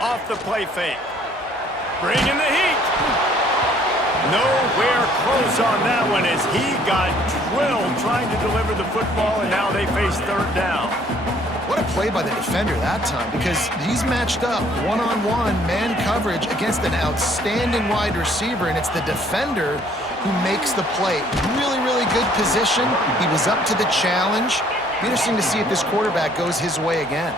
off the play fake. Bringing the heat. Nowhere close on that one as he got drilled trying to deliver the football, and now they face third down. What a play by the defender that time, because he's matched up one-on-one man coverage against an outstanding wide receiver, and it's the defender who makes the play. Really, really good position. He was up to the challenge. Be interesting to see if this quarterback goes his way again.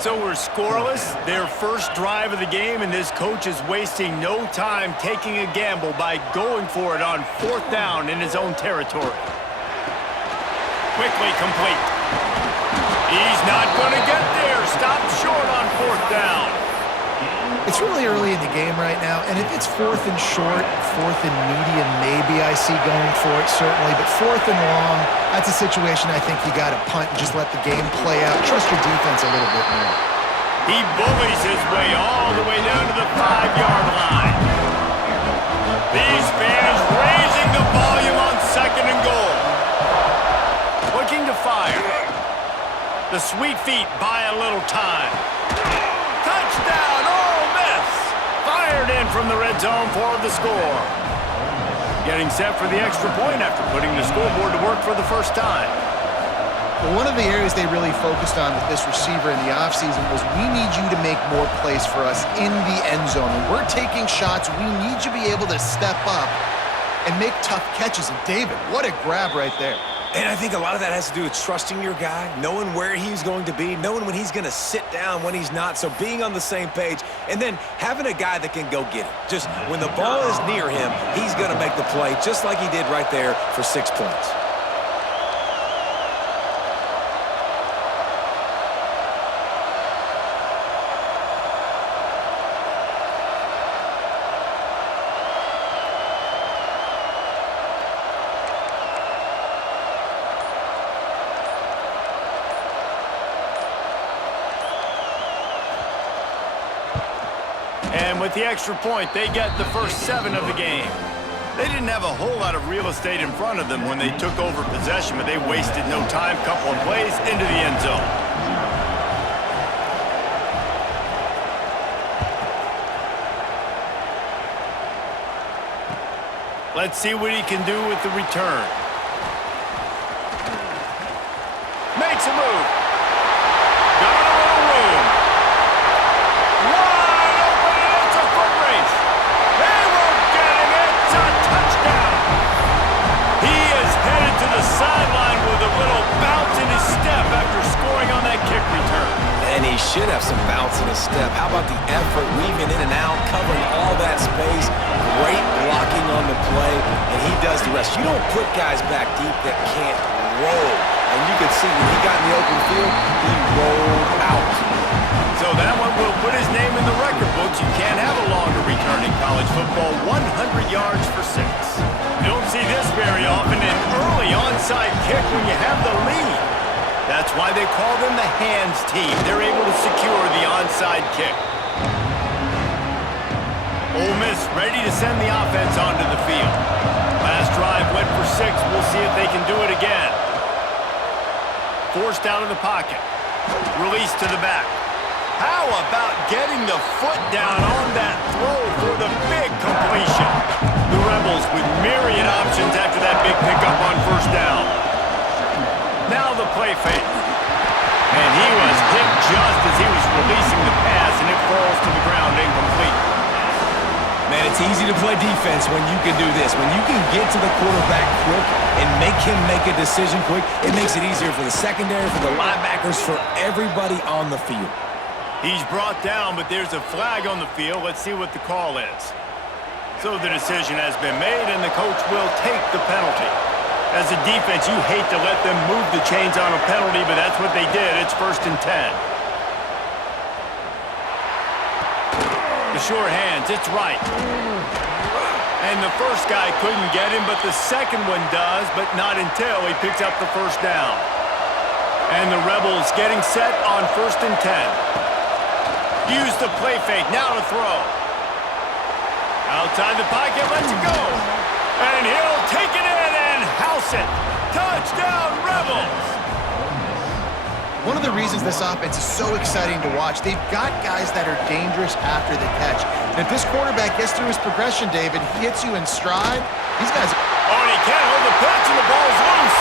So we're scoreless, their first drive of the game, and this coach is wasting no time taking a gamble by going for it on fourth down in his own territory. Quickly complete. He's not going to get there. Stopped short on fourth down. It's really early in the game right now, and if it's fourth and short, fourth and medium, maybe I see going for it, certainly. But fourth and long, that's a situation I think you got to punt and just let the game play out. Trust your defense a little bit more. He bullies his way all the way down to the 5-yard line. These fans raising the volume on second and goal. Looking to fire. The sweet feet buy a little time. Touchdown, Ole Miss! Fired in from the red zone for the score. Getting set for the extra point after putting the scoreboard to work for the first time. Well, one of the areas they really focused on with this receiver in the offseason was we need you to make more plays for us in the end zone. When we're taking shots, we need you to be able to step up and make tough catches. And David, what a grab right there. And I think a lot of that has to do with trusting your guy, knowing where he's going to be, knowing when he's going to sit down, when he's not, so being on the same page, and then having a guy that can go get it. Just when the ball is near him, he's going to make the play just like he did right there for 6 points. And with the extra point, they get the first 7 of the game. They didn't have a whole lot of real estate in front of them when they took over possession, but they wasted no time. Couple of plays into the end zone. Let's see what he can do with the return. Makes a move. Got a little room. Wide open, and it's a foot race. They won't get him. It's a touchdown. He is headed to the sideline with a little bounce in his step after scoring on that kick return. And he should have some bounce in his step. How about the effort, weaving in and out, covering all that space. Great blocking on the play, and he does the rest. You don't put guys back deep that can't roll. And you can see when he got in the open field, he rolled out. So that one will put his name in the record books. You can't have a longer return in college football. 100 yards for 6. You don't see this very often, an early onside kick when you have the lead. That's why they call them the hands team. They're able to secure the onside kick. Ole Miss ready to send the offense onto the field. Last drive went for 6. We'll see if they can do it again. Forced out of the pocket. Release to the back. How about getting the foot down on that throw for the big completion? The Rebels with myriad options after that big pickup on first down. Now the play fake. And he was hit just as he was releasing the pass, and it falls to the ground incomplete. Man, it's easy to play defense when you can do this. When you can get to the quarterback quick and make him make a decision quick, it makes it easier for the secondary, for the linebackers, for everybody on the field. He's brought down, but there's a flag on the field. Let's see what the call is. So the decision has been made, and the coach will take the penalty. As a defense, you hate to let them move the chains on a penalty, but that's what they did. It's 1st and 10. The sure hands, it's right. And the first guy couldn't get him, but the second one does, but not until he picks up the first down. And the Rebels getting set on 1st and 10. Use the play fake, now to throw. Outside the pocket, lets it go. And he'll take it in and house it. Touchdown, Rebels! One of the reasons this offense is so exciting to watch, they've got guys that are dangerous after the catch. And if this quarterback gets through his progression, David, he hits you in stride, these guys... Oh, and he can't hold the pitch, and the ball's loose.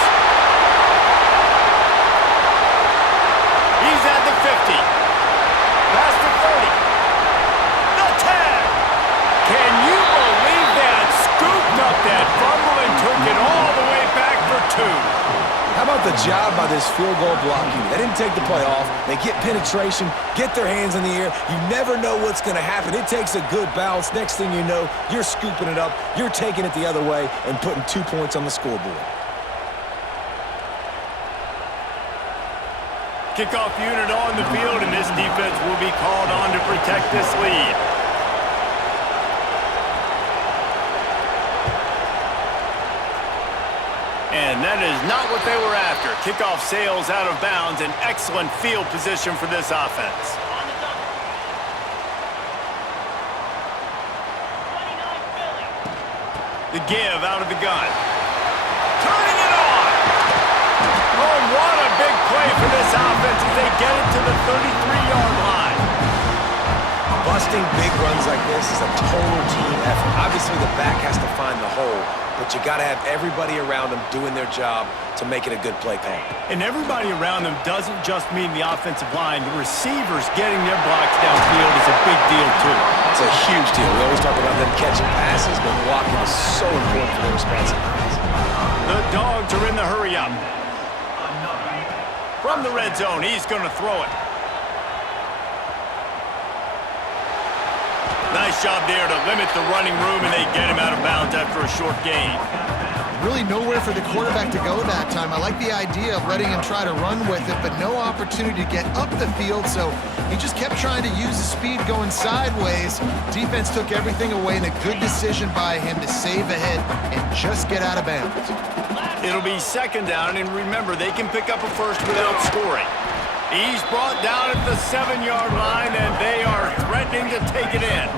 He's at the 50. Past the 30. The 10. Can you believe that? Scooped up that fumble and took it all the way back for 2. How about the job by this field goal blocking? They didn't take the play off. They get penetration, get their hands in the air. You never know what's going to happen. It takes a good bounce. Next thing you know, you're scooping it up. You're taking it the other way and putting 2 points on the scoreboard. Kickoff unit on the field, and this defense will be called on to protect this lead. And that is not what they were after. Kickoff sails out of bounds, an excellent field position for this offense. The give out of the gun. Turning it on! Oh, what a big play for this offense as they get it to the 33-yard line. Busting big runs like this is a total team effort. Obviously, the back has to find the hole, but you got to have everybody around them doing their job to make it a good play call. And everybody around them doesn't just mean the offensive line. The receivers getting their blocks downfield is a big deal, too. It's a huge deal. We always talk about them catching passes, but blocking is so important for their responsibilities. The Dogs are in the hurry up. From the red zone, he's going to throw it. Nice job there to limit the running room, and they get him out of bounds after a short gain. Really nowhere for the quarterback to go that time. I like the idea of letting him try to run with it, but no opportunity to get up the field, so he just kept trying to use the speed going sideways. Defense took everything away, and a good decision by him to save ahead and just get out of bounds. It'll be second down, and remember, they can pick up a first without scoring. He's brought down at the 7-yard line, and they are threatening to take it in.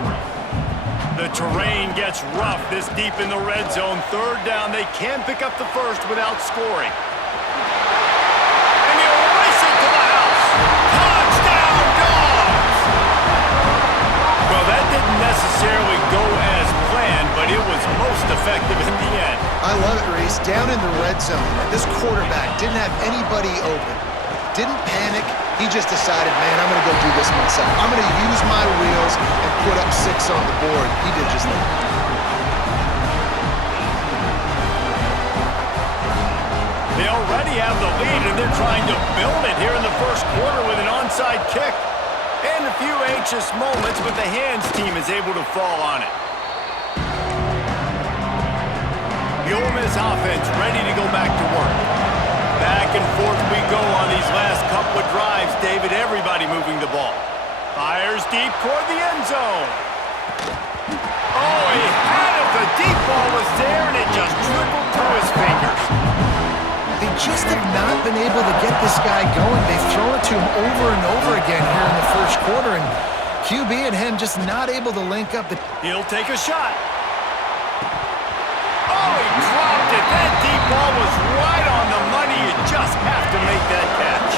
The terrain gets rough this deep in the red zone. Third down, they can pick up the first without scoring. And he'll race it to the house. Touchdown, Dogs! Well, that didn't necessarily go as planned, but it was most effective in the end. I love it, Reese. Down in the red zone, this quarterback didn't have anybody open. Didn't panic. He just decided, man, I'm going to go do this myself. I'm going to use my wheels and put up 6 on the board. He did just that. They already have the lead, and they're trying to build it here in the first quarter with an onside kick. And a few anxious moments, but the Hands team is able to fall on it. The Ole Miss offense ready to go back to work. Back and forth we go on these last couple of drives, David. Everybody moving the ball. Fires deep toward the end zone. Oh, he had it. The deep ball was there, and it just trickled through his fingers. They just have not been able to get this guy going. They've thrown it to him over and over again here in the first quarter, and QB and him just not able to link up. He'll take a shot. Oh, he dropped it. That deep ball was right on the money. You just have to make that catch.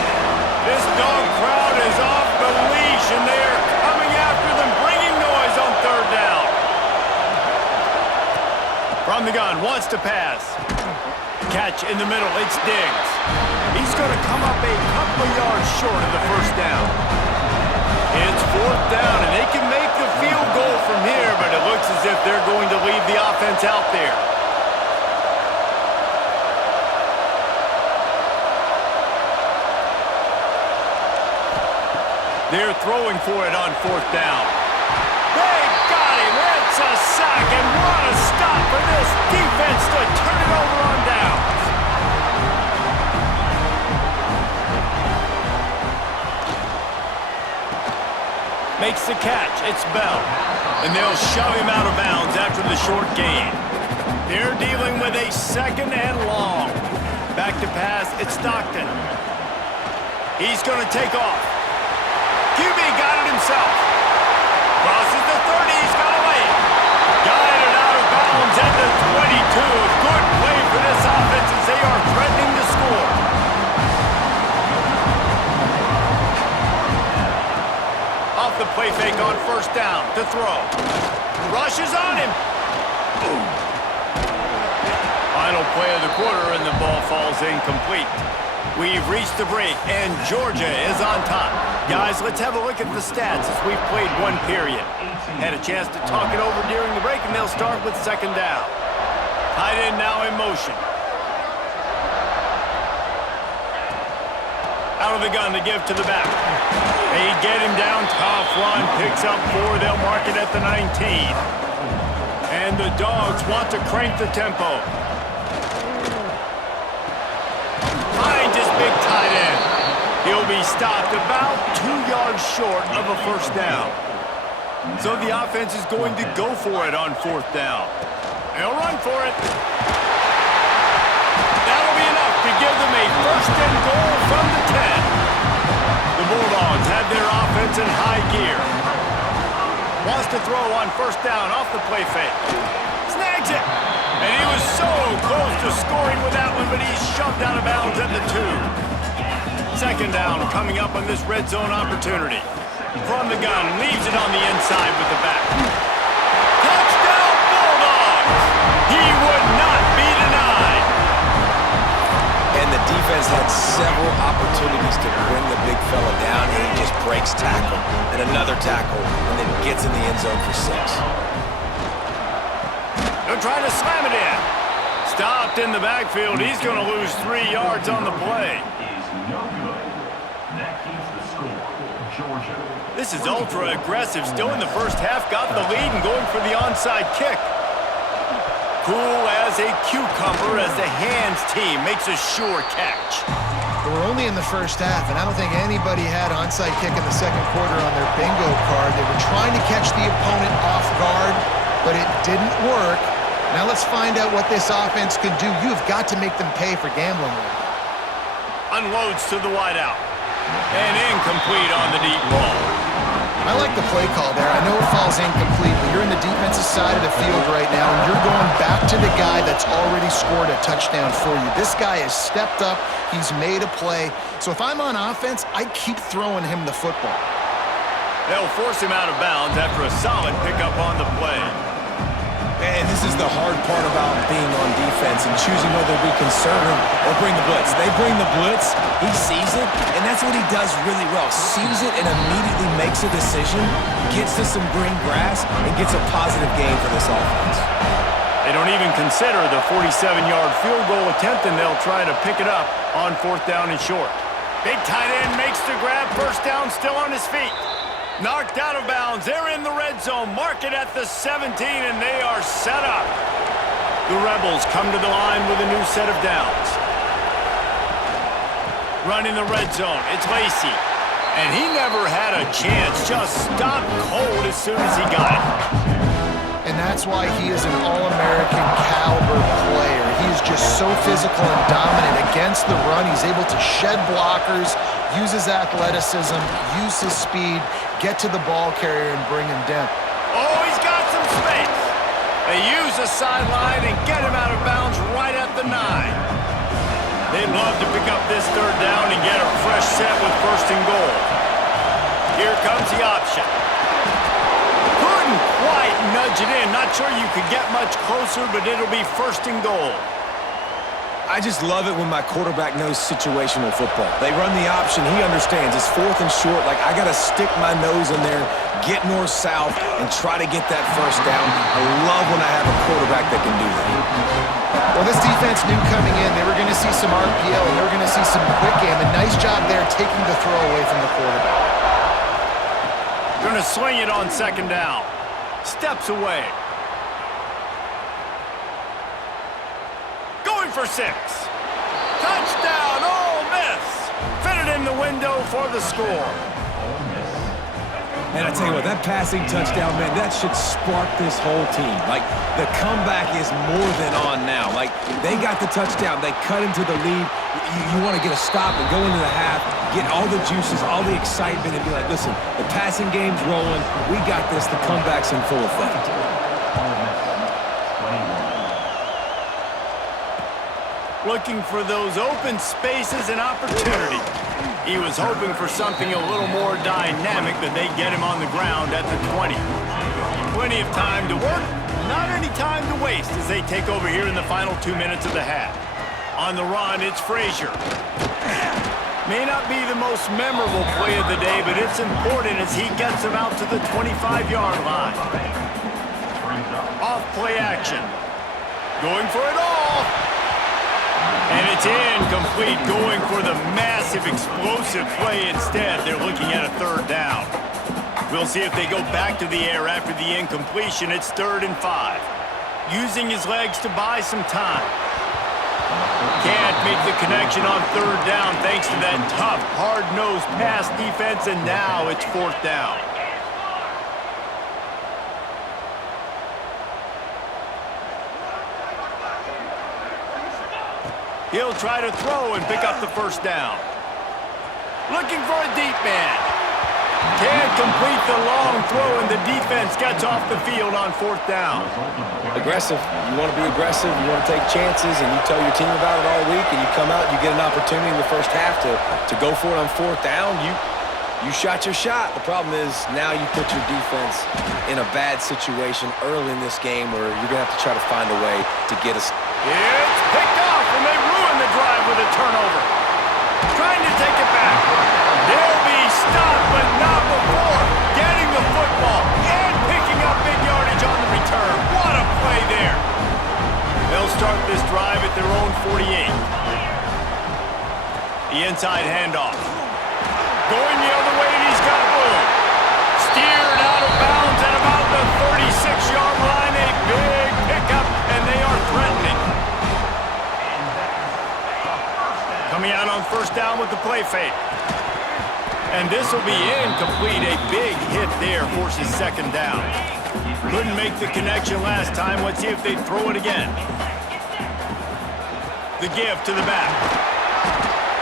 This Dog crowd is off the leash, and they are coming after them, bringing noise on third down. From the gun, wants to pass. Catch in the middle, it's Diggs. He's going to come up a couple of yards short of the first down. It's fourth down, and they can make the field goal from here, but it looks as if they're going to leave the offense out there. They're throwing for it on fourth down. They got him. It's a sack, and what a stop for this defense to turn it over on downs. Makes the catch. It's Bell. And they'll shove him out of bounds after the short gain. They're dealing with a second and long. Back to pass. It's Stockton. He's going to take off. QB got it himself. Crosses the 30. He's got away. Guided out of bounds at the 22. A good play for this offense as they are threatening to score. the play fake on first down to throw. Rushes on him. Final play of the quarter, and the ball falls incomplete. We've reached the break, and Georgia is on top. Guys, let's have a look at the stats as we've played one period. Had a chance to talk it over during the break, and they'll start with second down. Tight end now in motion. Out of the gun to give to the back. They get him down, tough run, picks up 4, they'll mark it at the 19. And the Dogs want to crank the tempo. Finds his big tight end. He'll be stopped about 2 yards short of a first down. So the offense is going to go for it on fourth down. They'll run for it. That'll be enough to give them a first and goal from the 10. The Bulldogs have their offense in high gear. Wants to throw on first down off the play fake. Snags it. And he was so close to scoring with that one, but he's shoved out of bounds at the 2. Second down coming up on this red zone opportunity. From the gun, leaves it on the inside with the back. Touchdown Bulldogs! He would not be denied. And the defense had several opportunities to bring the big fella down, and he just breaks tackle, and another tackle, and then gets in the end zone for 6. They're trying to slam it in. Stopped in the backfield. He's going to lose 3 yards on the play. This is ultra aggressive. Still in the first half. Got the lead and going for the onside kick. Cool as a cucumber as the hands team makes a sure catch. We're only in the first half, and I don't think anybody had onside kick in the second quarter on their bingo card. They were trying to catch the opponent off guard, but it didn't work. Now let's find out what this offense can do. You've got to make them pay for gambling with it. Unloads to the wideout. And incomplete on the deep ball. I like the play call there. I know it falls incomplete, but you're in the defensive side of the field right now, and you're going back to the guy that's already scored a touchdown for you. This guy has stepped up. He's made a play. So if I'm on offense, I keep throwing him the football. They'll force him out of bounds after a solid pickup on the play. And this is the hard part about being on defense and choosing whether to be conservative or bring the blitz. They bring the blitz, he sees it, and that's what he does really well. Sees it and immediately makes a decision, gets to some green grass, and gets a positive gain for this offense. They don't even consider the 47-yard field goal attempt, and they'll try to pick it up on fourth down and short. Big tight end makes the grab, first down, still on his feet. Knocked out of bounds. They're in the red zone. Mark it at the 17, and they are set up. The Rebels come to the line with a new set of downs. Running the red zone. It's Lacy. And he never had a chance. Just stopped cold as soon as he got it. And that's why he is an All-American caliber player. He is just so physical and dominant against the run. He's able to shed blockers, use his athleticism, use his speed, get to the ball carrier and bring him down. Oh, he's got some space. They use the sideline and get him out of bounds right at the 9. They'd love to pick up this third down and get a fresh set with first and goal. Here comes the option. Couldn't quite nudge it in. Not sure you could get much closer, but it'll be first and goal. I just love it when my quarterback knows situational football. They run the option. He understands. It's fourth and short. Like, I got to stick my nose in there, get north-south, and try to get that first down. I love when I have a quarterback that can do that. Well, this defense knew coming in they were going to see some RPO, and they were going to see some quick game. A nice job there taking the throw away from the quarterback. Going to swing it on second down. Steps away. Going for 6. Touchdown, Ole Miss. Fitted in the window for the score. And I tell you what, that passing touchdown, man, that should spark this whole team. Like, the comeback is more than on now. Like, they got the touchdown. They cut into the lead. You want to get a stop and go into the half, get all the juices, all the excitement, and be like, listen, the passing game's rolling. We got this. The comeback's in full effect. Looking for those open spaces and opportunity. He was hoping for something a little more dynamic, but they get him on the ground at the 20. Plenty of time to work, not any time to waste as they take over here in the final 2 minutes of the half. On the run, it's Frazier. May not be the most memorable play of the day, but it's important as he gets him out to the 25-yard line. Off play action. Going for it all. And it's incomplete, going for the massive explosive play instead. They're looking at a third down. We'll see if they go back to the air after the incompletion. It's 3rd and 5. Using his legs to buy some time. Can't make the connection on 3rd down thanks to that tough, hard-nosed pass defense, and now it's 4th down. He'll try to throw and pick up the 1st down. Looking for a deep man. Can't complete the long throw, and the defense gets off the field on 4th down. Aggressive. You want to be aggressive. You want to take chances, and you tell your team about it all week, and you come out, you get an opportunity in the first half to go for it on 4th down. You shot your shot. The problem is now you put your defense in a bad situation early in this game where you're going to have to try to find a way to get us. It's picked off, and they ruin the drive with a turnover. Trying to take it back. They'll be stopped, but not before getting the football and picking up big yardage on the return. What a play there. They'll start this drive at their own 48. The inside handoff. Going the other way, and he's got room. Steered out of bounds at about the 36-yard line. A big pickup, and they are threatening. Coming out on 1st down with the play fake. And this will be incomplete. A big hit there forces 2nd down. Couldn't make the connection last time. Let's see if they throw it again. The give to the back.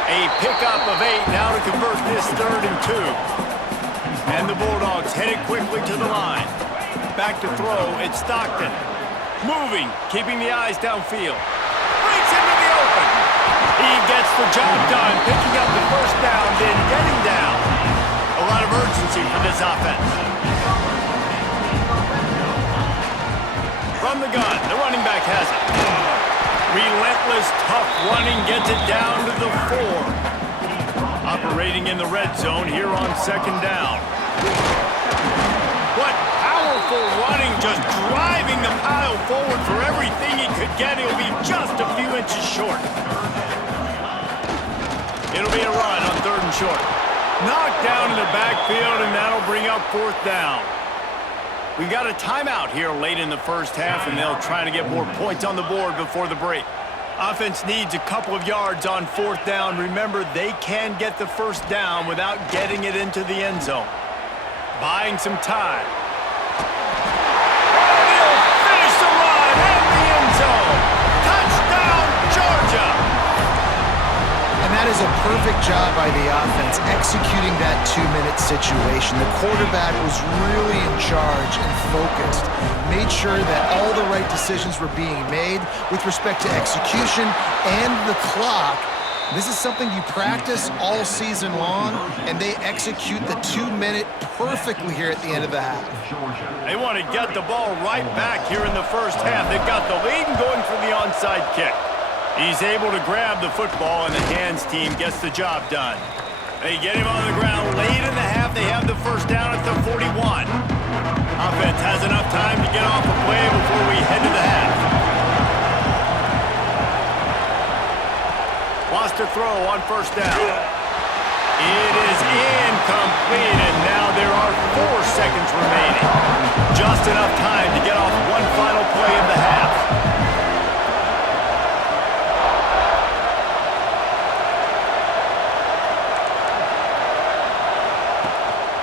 A pickup of 8 now to convert this 3rd and 2. And the Bulldogs headed quickly to the line. Back to throw, it's Stockton. Moving, keeping the eyes downfield. Breaks into the open. He gets the job done, picking up the 1st down, then getting down. A lot of urgency for this offense. From the gun, the running back has it. Relentless, tough running gets it down to the 4. Operating in the red zone here on 2nd down. What powerful running, just driving the pile forward for everything he could get. He'll be just a few inches short. It'll be a run on 3rd and short. Knocked down in the backfield, and that'll bring up 4th down. We've got a timeout here late in the first half, and they'll try to get more points on the board before the break. Offense needs a couple of yards on 4th down. Remember, they can get the 1st down without getting it into the end zone. Buying some time. And he'll finish the run in the end zone. Touchdown, Georgia! And that is a perfect job by the offense, executing that 2-minute situation. The quarterback was really in charge and focused, made sure that all the right decisions were being made with respect to execution and the clock. This is something you practice all season long, and they execute the 2-minute perfectly here at the end of the half. They want to get the ball right back here in the first half. They've got the lead and going for the onside kick. He's able to grab the football, and the hands team gets the job done. They get him on the ground late in the half. They have the 1st down at the 41. Offense has enough time to get off the play before we head to the half. Lost a throw on 1st down. It is incomplete, and now there are 4 seconds remaining. Just enough time to get off one final play of the half.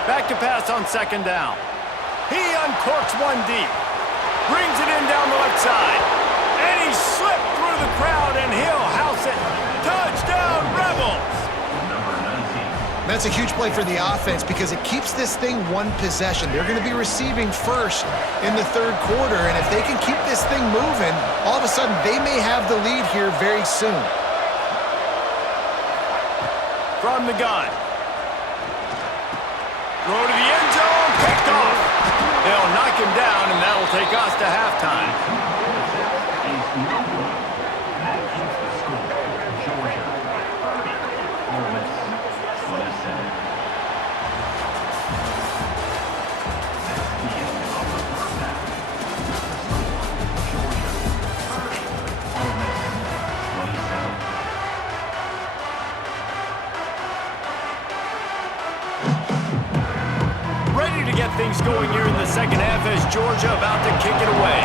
Back to pass on 2nd down. He uncorks one deep. Brings it in down the left side. And he slipped through the crowd, and he'll house it. Touchdown, Rebels! That's a huge play for the offense because it keeps this thing one possession. They're going to be receiving first in the 3rd quarter, and if they can keep this thing moving, all of a sudden they may have the lead here very soon. from the gun. Throw to the end zone, picked off. They'll knock him down, and that'll take us to halftime. Ready to get things going here in the second half as Georgia about to kick it away.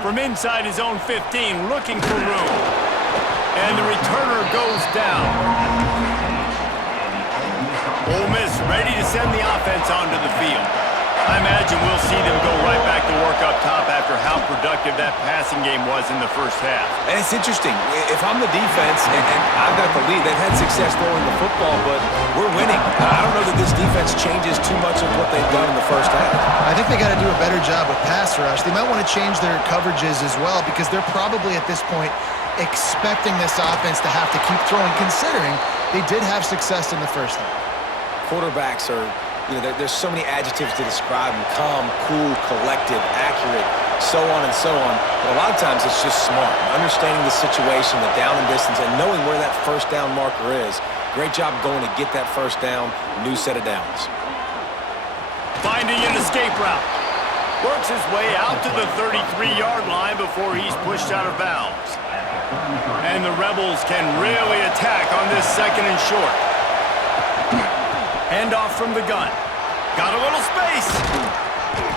From inside his own 15, looking for room. And the returner goes down. Ole Miss ready to send the offense onto the field. I imagine we'll see them go right back to work up top after how productive that passing game was in the first half. And it's interesting. If I'm the defense and I've got the lead, they've had success throwing the football, but we're winning. I don't know that this defense changes too much of what they've done in the first half. I think they got to do a better job with pass rush. They might want to change their coverages as well because they're probably at this point expecting this offense to have to keep throwing, considering they did have success in the first half. Quarterbacks are, there's so many adjectives to describe them: calm, cool, collected, accurate, so on and so on. But a lot of times it's just smart, understanding the situation, the down and distance, and knowing where that first down marker is. Great job going to get that first down, new set of downs. Finding an escape route. Works his way out to the 33-yard line before he's pushed out of bounds. And the Rebels can really attack on this second and short. Handoff from the gun. Got a little space.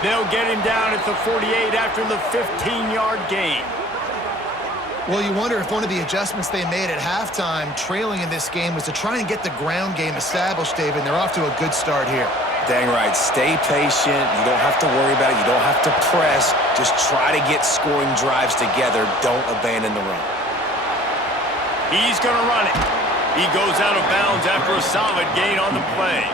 They'll get him down at the 48 after the 15-yard gain. Well, you wonder if one of the adjustments they made at halftime, trailing in this game, was to try and get the ground game established, David. They're off to a good start here. Dang right. Stay patient. You don't have to worry about it. You don't have to press. Just try to get scoring drives together. Don't abandon the run. He's going to run it. He goes out of bounds after a solid gain on the play.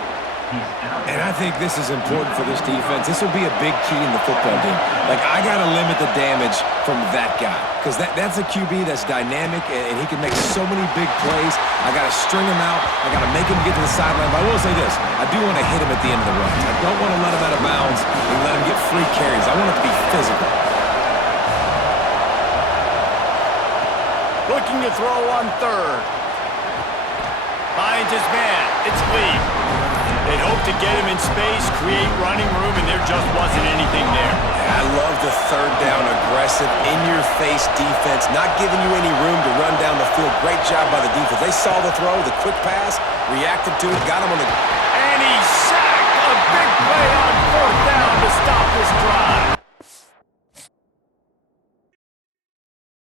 And I think this is important for this defense. This will be a big key in the football game. Like, I got to limit the damage from that guy because that's a QB that's dynamic and he can make so many big plays. I got to string him out. I got to make him get to the sideline. But I will say this. I do want to hit him at the end of the run. I don't want to let him out of bounds and let him get free carries. I want it to be physical. Looking to throw on third. Finds his man. It's Lee. They'd hoped to get him in space, create running room, and there just wasn't anything there. I love the third down, aggressive, in-your-face defense, not giving you any room to run down the field. Great job by the defense. They saw the throw, the quick pass, reacted to it, got him on the... And he's sacked. A big